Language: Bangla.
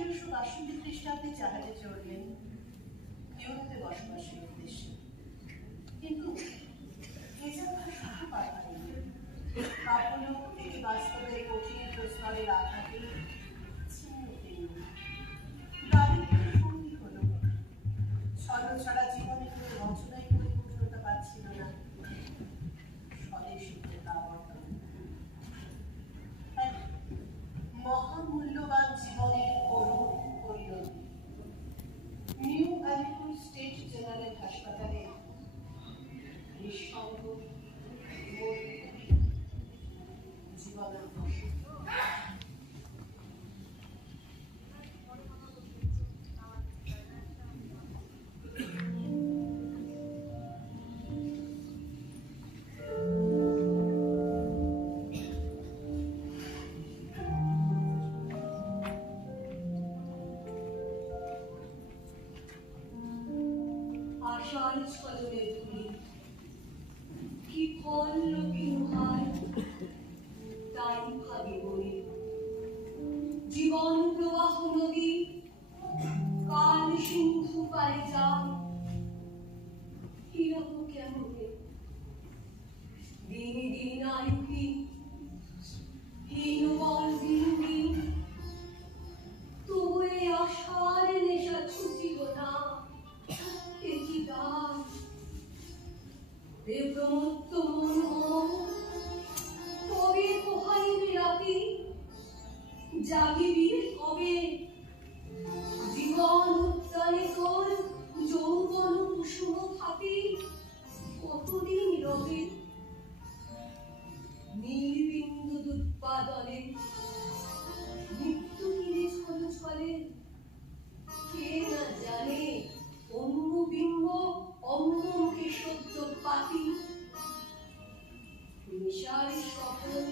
1862 খ্রিস্টাব্দে জাহাজে চড়লেন ইউরোপে বসবাসের উদ্দেশ্যে। কিন্তু এ যাত্রা শুধু পাঠালেন কাপড় তিনি বাস্তবে কঠিন প্রস্তরের আঘাতে ছিন্ন সঙ্গী হল। ছন্দ ছাড়া জীবনে কোনো রচনাই পরিপূর্ণতা পাচ্ছিল না। স্বদেশীতে তা বর্তমান এক মহামূল্যবান জীবনের করুণ পরিণতি। নিউ আলিপুর স্টেট জেনারেল হাসপাতালে নিঃসঙ্গ জীবনাবশ। আশার ছলনে তুমি কি পল্লবীন হয় তাই ভাবি বলি। জীবন প্রবাহ নদী কাল সিন্ধু পারে যায়, হিরব কেমনে দিন দিন আয়ুকি হীনবল দিন দিন। তবু এই আশার নেশা ছুটিল না, প্রমত্ত মন কবে পোহাইবে রাতি, জাগিবি কবে জীবন উদ্যানে তোর যৌবন কুসুম খাতি। কতদিন রবে নীল বিন্দু দুৎপাদনে মৃত্যু কিরে ছল ছলে। কে না জানে অন্য বিম্ব অন্য মুখে সদ্য পাতি। নেশার সকল